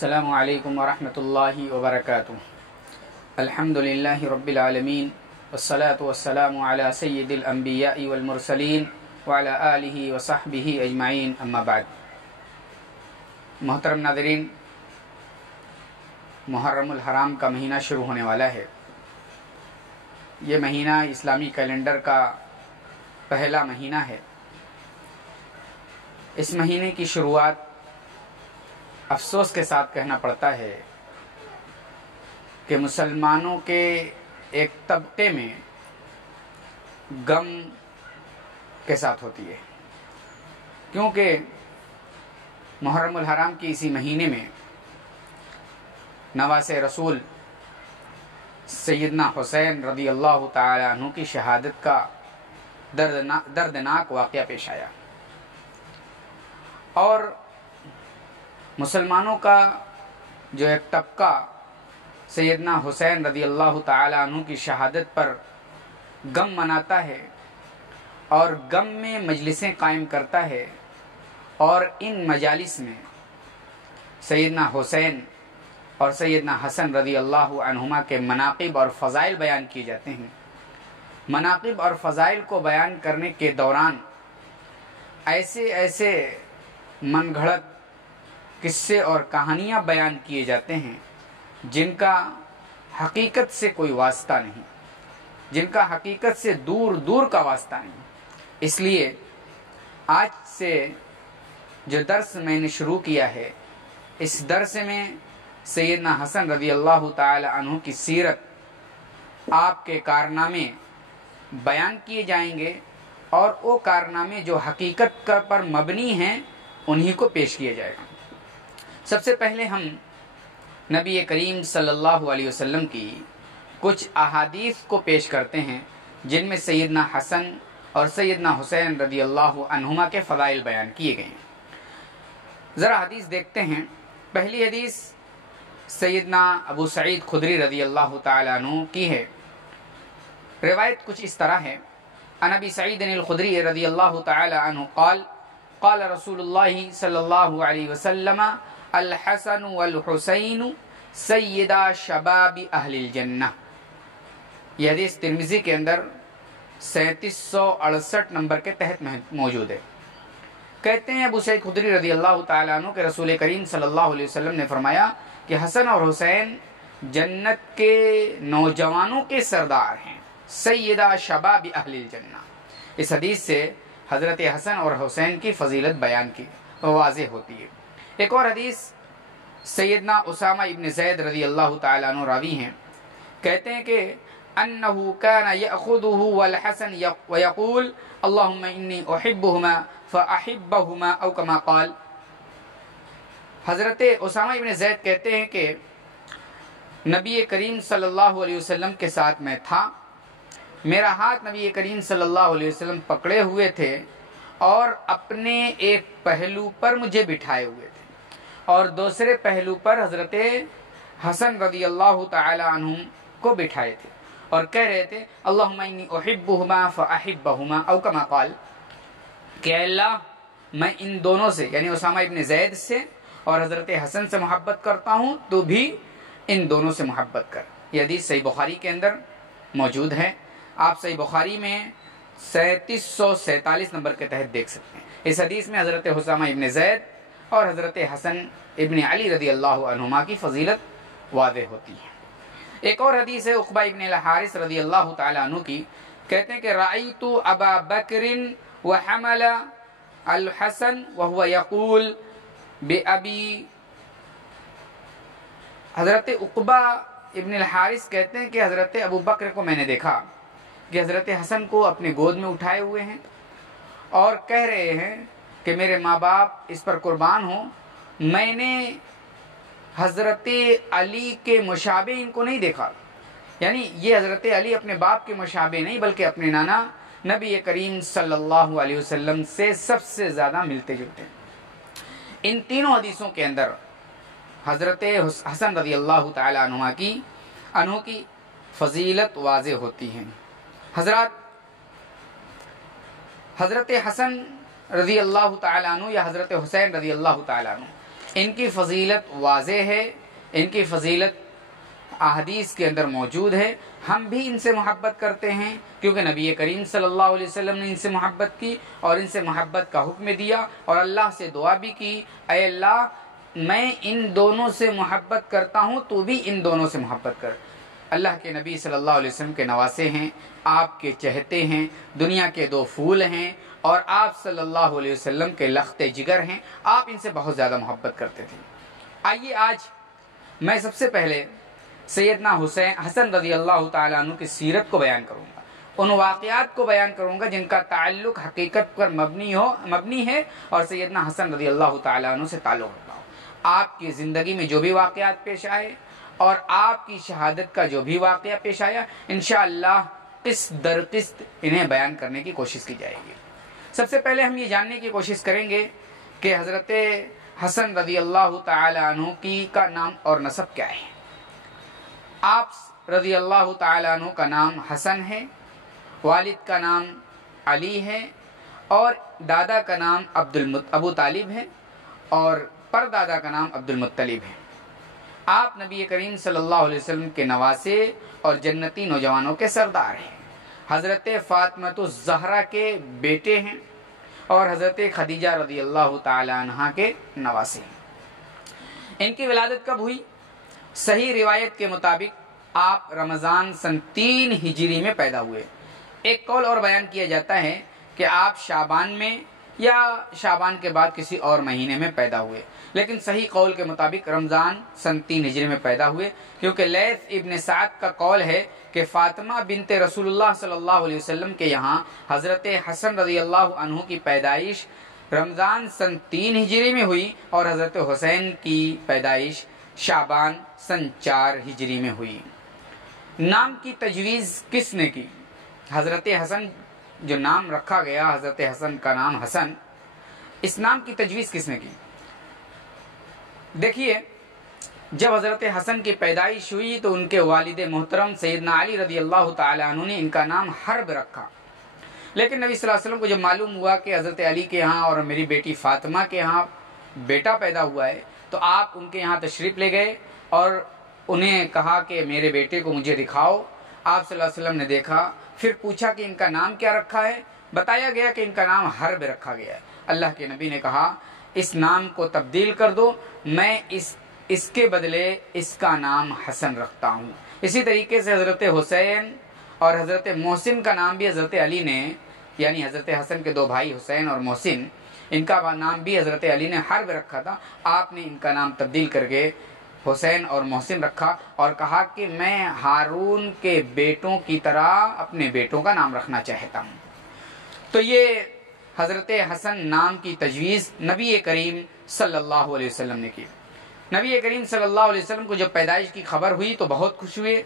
السلام علیکم ورحمۃ اللہ وبرکاتہ۔ الحمدللہ رب العالمین والصلاة والسلام علی سید الانبیاء والمرسلین وعلی آلہ وصحبہ اجمعین، اما بعد۔ محترم ناظرین، محرم الحرام کا مہینہ شروع ہونے والا ہے۔ یہ مہینہ اسلامی کیلنڈر کا پہلا مہینہ ہے۔ اس مہینے کی شروعات افسوس کے ساتھ کہنا پڑتا ہے کہ مسلمانوں کے ایک طبقے میں غم کے ساتھ ہوتی ہے، کیونکہ محرم الحرام کی اسی مہینے میں نواز رسول سیدنا حسین رضی اللہ تعالی عنہ کی شہادت کا دردناک واقعہ پیش آیا، اور مسلمانوں کا جو ایک طبقہ سیدنا حسین رضی اللہ تعالی عنہ کی شہادت پر غم مناتا ہے اور غم میں مجلسیں قائم کرتا ہے، اور ان مجالس میں سیدنا حسین اور سیدنا حسن رضی اللہ عنہما کے مناقب اور فضائل بیان کیے جاتے ہیں۔ مناقب اور فضائل کو بیان کرنے کے دوران ایسے من گھڑت قصے اور کہانیاں بیان کیے جاتے ہیں جن کا حقیقت سے کوئی واسطہ نہیں، جن کا حقیقت سے دور دور کا واسطہ نہیں۔ اس لیے آج سے جو درس میں نے شروع کیا ہے، اس درس میں سیدنا حسن رضی اللہ تعالی عنہ کی سیرت، آپ کے کارنامے بیان کیے جائیں گے، اور وہ کارنامے جو حقیقت پر مبنی ہیں انہی کو پیش کیا جائے گا۔ سب سے پہلے ہم نبی کریم صلی اللہ علیہ وسلم کی کچھ احادیث کو پیش کرتے ہیں جن میں سیدنا حسن اور سیدنا حسین رضی اللہ عنہما کے فضائل بیان کیے گئے ہیں۔ ذرا حدیث دیکھتے ہیں۔ پہلی حدیث سیدنا ابو سعید خدری رضی اللہ تعالی عنہ کی ہے۔ روایت کچھ اس طرح ہے: عن ابی سعید الخدری رضی اللہ تعالی عنہ قال قال رسول اللہ صلی اللہ علیہ وسلم الحسن والحسین سیدہ شباب اہل الجنہ۔ یہ حدیث ترمذی کے اندر 3768 نمبر کے تحت موجود ہے۔ کہتے ہیں ابو سعید خدری رضی اللہ تعالیٰ عنہ کہ رسول کریم صلی اللہ علیہ وسلم نے فرمایا کہ حسن اور حسین جنت کے نوجوانوں کے سردار ہیں، سیدہ شباب اہل الجنہ۔ اس حدیث سے حضرت حسن اور حسین کی فضیلت بیان کی واضح ہوتی ہے۔ ایک اور حدیث سیدنا اسامہ ابن زید رضی اللہ تعالیٰ عنہ راوی ہیں، کہتے ہیں کہ انہو کان یأخذہ والحسن ویقول اللہم انی احبہما فاحبہما او کما قال۔ حضرت اسامہ ابن زید کہتے ہیں کہ نبی کریم صلی اللہ علیہ وسلم کے ساتھ میں تھا، میرا ہاتھ نبی کریم صلی اللہ علیہ وسلم پکڑے ہوئے تھے اور اپنے ایک پہلو پر مجھے بٹھائے ہوئے تھے، اور دوسرے پہلو پر حضرت حسن رضی اللہ تعالی عنہ کو بٹھائے تھے، اور کہہ رہے تھے اللہم انی احبہما فاحبہما او کما قال، کہ اللہ میں ان دونوں سے یعنی اسامہ ابن زید سے اور حضرت حسن سے محبت کرتا ہوں، تو بھی ان دونوں سے محبت کر۔ یہ حدیث صحیح بخاری کے اندر موجود ہے۔ آپ صحیح بخاری میں 3747 نمبر کے تحت دیکھ سکتے ہیں۔ اس حدیث میں حضرت اسامہ ابن زید اور حضرت حسن ابن علی رضی اللہ عنہما کی فضیلت واضح ہوتی ہے۔ ایک اور حدیث ہے عقبہ ابن الحارث رضی اللہ تعالی عنہ کی، کہتے ہیں کہ رأیت ابا بکر وحمل الحسن وهو يقول بأبی۔ حضرت عقبہ ابن الحارث کہتے ہیں کہ حضرت ابو بکر کو میں نے دیکھا کہ حضرت حسن کو اپنے گود میں اٹھائے ہوئے ہیں اور کہہ رہے ہیں کہ میرے ماں باپ اس پر قربان ہوں، میں نے حضرت علی کے مشابہ ان کو نہیں دیکھا۔ یعنی یہ حضرت علی اپنے باپ کے مشابہ نہیں بلکہ اپنے نانا نبی کریم صلی اللہ علیہ وسلم سے سب سے زیادہ ملتے جلتے ہیں۔ ان تینوں حدیثوں کے اندر حضرت حسن رضی اللہ تعالی عنہ کی فضیلت واضح ہوتی ہے۔ حضرات، حضرت حسن رضی اللہ تعالیٰ عنہ یا حضرت حسین رضی اللہ تعالیٰ عنہ ان کی فضیلت واضح ہے، ان کی فضیلت احادیث کے اندر موجود ہے. ہم بھی ان سے محبت کرتے ہیں کیونکہ نبی کریم صلی اللہ علیہ وسلم نے ان سے محبت کی اور ان سے محبت کا حکم دیا، اور اللہ سے دعا بھی کی، اے اللہ میں ان دونوں سے محبت کرتا ہوں، تو بھی ان دونوں سے محبت کر. اللہ کے نبی صلی اللہ علیہ وسلم کے نواسے ہیں، آپ کے چہتے ہیں، دنیا کے دو پھول ہیں، اور آپ صلی اللہ علیہ وسلم کے لخت جگر ہیں. آپ ان سے بہت زیادہ محبت کرتے تھے. آئیے آج میں سب سے پہلے سیدنا حسن رضی اللہ تعالیٰ عنہ کی سیرت کو بیان کروں گا، ان واقعات کو بیان کروں گا جن کا تعلق حقیقت پر مبنی ہے اور سیدنا حسن رضی اللہ تعالیٰ عنہ سے تعلق رکھتا ہوں. آپ کی زندگی میں جو بھی واقعات پیش آئے اور آپ کی شہادت کا جو بھی واقعہ پیش آیا، انشاءاللہ قسط در قسط انہیں بیان کرنے کی کوشش کی جائے گی. سب سے پہلے ہم یہ جاننے کی کوشش کریں گے کہ حضرت حسن رضی اللہ تعالی عنہ کا نام اور نسب کیا ہے. آپ رضی اللہ تعالی عنہ کا نام حسن ہے، والد کا نام علی ہے، اور دادا کا نام ابو طالب ہے، اور پردادا کا نام عبد المطلب ہے. آپ نبی کریم صلی اللہ علیہ وسلم کے نواسے اور جنتی نوجوانوں کے سردار ہیں. حضرت فاطمہ الزہرا کے بیٹے ہیں اور حضرت خدیجہ رضی اللہ تعالی عنہا کے نواسے ہیں. ان کی ولادت کب ہوئی؟ صحیح روایت کے مطابق آپ رمضان سن 3 ہجری میں پیدا ہوئے. ایک قول اور بیان کیا جاتا ہے کہ آپ شعبان میں یا شعبان کے بعد کسی اور مہینے میں پیدا ہوئے، لیکن صحیح قول کے مطابق رمضان سن 3 ہجری میں پیدا ہوئے، کیونکہ لیث ابن سعد کا قول ہے کہ فاطمہ بنت رسول اللہ صلی اللہ علیہ وسلم کے یہاں حضرت حسن رضی اللہ عنہ کی پیدائش رمضان سن 3 ہجری میں ہوئی اور حضرت حسین کی پیدائش شعبان سن 4 ہجری میں ہوئی. نام کی تجویز کس نے کی؟ حضرت حسن جو نام رکھا گیا، حضرت حسن کا نام حسن، اس نام کی تجویز کس نے کی؟ دیکھیے، جب حضرت حسن کی پیدائش ہوئی تو ان کے والد محترم سیدنا علی رضی اللہ تعالی عنہ نے ان کا نام حرب رکھا. لیکن نبی صلی اللہ علیہ وسلم کو جب معلوم ہوا کہ حضرت علی کے ہاں اور میری بیٹی فاطمہ کے ہاں بیٹا پیدا ہوا ہے، تو آپ ان کے یہاں تشریف لے گئے اور انہیں کہا کہ میرے بیٹے کو مجھے دکھاؤ. آپ صلی اللہ علیہ وسلم نے دیکھا، پھر پوچھا کہ ان کا نام کیا رکھا ہے. بتایا گیا کہ ان کا نام حرب رکھا گیا ہے. اللہ کے نبی نے کہا اس نام کو تبدیل کر دو، میں اس کے بدلے اس کا نام حسن رکھتا ہوں. اسی طریقے سے حضرت حسین اور حضرت محسن کا نام بھی حضرت علی نے، یعنی حضرت حسن کے 2 بھائی حسین اور محسن، ان کا نام بھی حضرت علی نے حرب رکھا تھا. آپ نے ان کا نام تبدیل کر کے حسین اور محسن رکھا اور کہا کہ میں ہارون کے بیٹوں کی طرح اپنے بیٹوں کا نام رکھنا چاہتا ہوں. تو یہ حضرت حسن نام کی تجویز نبی کریم صلی اللہ علیہ وسلم نے کی. نبی کریم صلی اللہ علیہ وسلم کو جب پیدائش کی خبر ہوئی تو بہت خوش ہوئے،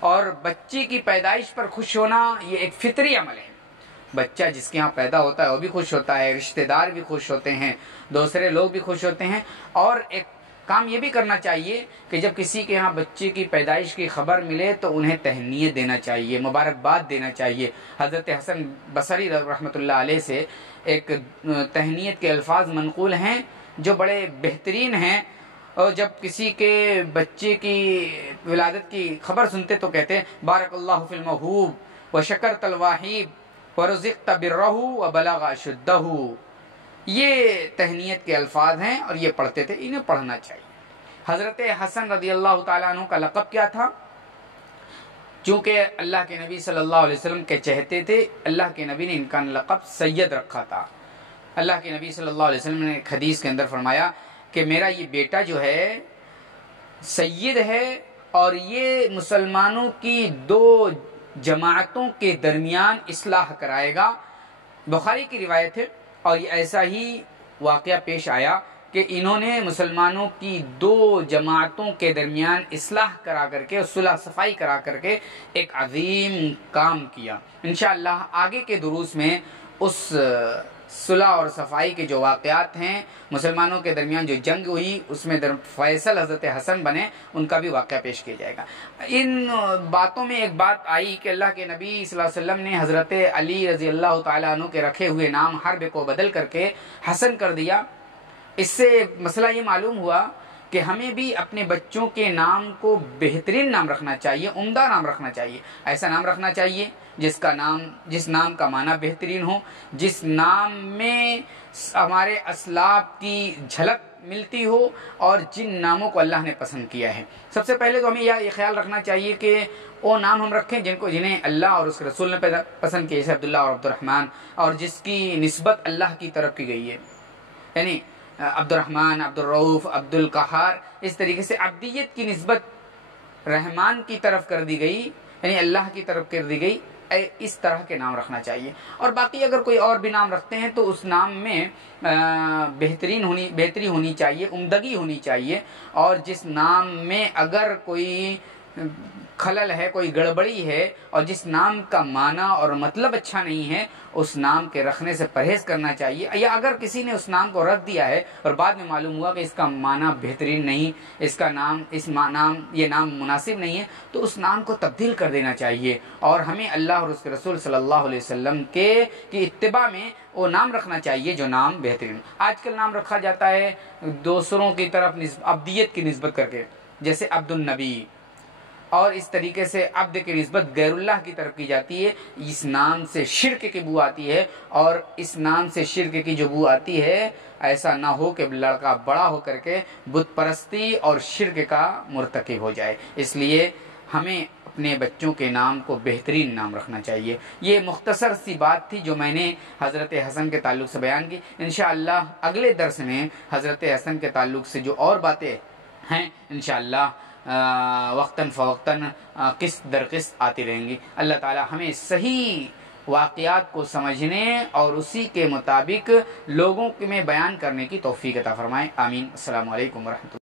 اور بچے کی پیدائش پر خوش ہونا یہ ایک فطری عمل ہے. بچہ جس کے ہاں پیدا ہوتا ہے وہ بھی خوش ہوتا ہے، رشتہ دار بھی خوش ہوتے ہیں، دوسرے لوگ بھی خوش ہوتے ہیں. اور ایک کام یہ بھی کرنا چاہیے کہ جب کسی کے ہاں بچے کی پیدائش کی خبر ملے تو انہیں تہنیت دینا چاہیے، مبارکباد دینا چاہیے. حضرت حسن بصری رحمۃ اللہ علیہ سے ایک تہنیت کے الفاظ منقول ہیں جو بڑے بہترین ہیں. اور جب کسی کے بچے کی ولادت کی خبر سنتے تو کہتے ہیں بارک اللہ فی الموہوب وشکرت الواہب ورزقت برہ وبلغ اشدہ. یہ تہنیت کے الفاظ ہیں اور یہ پڑھتے تھے، انہیں پڑھنا چاہیے. حضرت حسن رضی اللہ تعالیٰ عنہ کا لقب کیا تھا؟ چونکہ اللہ کے نبی صلی اللہ علیہ وسلم کے چہتے تھے، اللہ کے نبی نے ان کا لقب سید رکھا تھا. اللہ کے نبی صلی اللہ علیہ وسلم نے ایک حدیث کے اندر فرمایا کہ میرا یہ بیٹا جو ہے سید ہے اور یہ مسلمانوں کی 2 جماعتوں کے درمیان اصلاح کرائے گا. بخاری کی روایت ہے، اور یہ ایسا ہی واقعہ پیش آیا کہ انہوں نے مسلمانوں کی 2 جماعتوں کے درمیان اصلاح کرا کر کے، صلح صفائی کرا کر کے ایک عظیم کام کیا. انشاءاللہ آگے کے دروس میں اس صلح اور صفائی کے جو واقعات ہیں، مسلمانوں کے درمیان جو جنگ ہوئی اس میں فیصل حضرت حسن بنے، ان کا بھی واقعہ پیش کیا جائے گا. ان باتوں میں ایک بات آئی کہ اللہ کے نبی صلی اللہ علیہ وسلم نے حضرت علی رضی اللہ تعالیٰ عنہ کے رکھے ہوئے نام حرب کو بدل کر کے حسن کر دیا. اس سے مسئلہ یہ معلوم ہوا کہ ہمیں بھی اپنے بچوں کے نام کو بہترین نام رکھنا چاہیے، عمدہ نام رکھنا چاہیے، ایسا نام رکھنا چاہیے جس نام کا معنی بہترین ہو، جس نام میں ہمارے اسلاف کی جھلک ملتی ہو، اور جن ناموں کو اللہ نے پسند کیا ہے۔ سب سے پہلے تو ہمیں یہ خیال رکھنا چاہیے کہ وہ نام ہم رکھیں جنہیں اللہ اور اس کے رسول نے پسند کیا، جیسے عبداللہ اور عبد الرحمن، اور جس کی نسبت اللہ کی طرف کی گئی ہے، یعنی عبد الرحمن، عبد الرؤوف، عبد القہار، اس طریقے سے عبدیت کی نسبت رحمان کی طرف کر دی گئی، یعنی اللہ کی طرف کر دی گئی، اس طرح کے نام رکھنا چاہیے۔ اور باقی اگر کوئی اور بھی نام رکھتے ہیں تو اس نام میں بہتری ہونی چاہیے، عمدگی ہونی چاہیے، اور جس نام میں اگر کوئی خلل ہے، کوئی گڑبڑی ہے، اور جس نام کا معنی اور مطلب اچھا نہیں ہے، اس نام کے رکھنے سے پرہیز کرنا چاہیے۔ یا اگر کسی نے اس نام کو رکھ دیا ہے اور بعد میں معلوم ہوا کہ اس کا معنی بہترین نہیں، یہ نام مناسب نہیں ہے، تو اس نام کو تبدیل کر دینا چاہیے، اور ہمیں اللہ اور اس کے رسول صلی اللہ علیہ وسلم کی اتباع میں وہ نام رکھنا چاہیے جو نام بہترین۔ آج کل نام رکھا جاتا ہے دوسروں کی طرف عبدیت کی نسبت کر کے، جیسے عبد النبی، اور اس طریقے سے عبد کی نسبت غیر اللہ کی طرف کی جاتی ہے۔ اس نام سے شرک کی بو آتی ہے، اور اس نام سے شرک کی جو بو آتی ہے، ایسا نہ ہو کہ لڑکا بڑا ہو کر کے بت پرستی اور شرک کا مرتکب ہو جائے۔ اس لیے ہمیں اپنے بچوں کے نام کو بہترین نام رکھنا چاہیے۔ یہ مختصر سی بات تھی جو میں نے حضرت حسن کے تعلق سے بیان کی۔ انشاءاللہ اگلے درس میں حضرت حسن کے تعلق سے جو اور باتیں ہیں انشاءاللہ وقتاً فوقتاً قسط در قسط آتی رہیں گی۔ اللہ تعالی ہمیں صحیح واقعات کو سمجھنے اور اسی کے مطابق لوگوں میں بیان کرنے کی توفیق عطا فرمائے، آمین۔ السلام علیکم ورحمۃ اللہ۔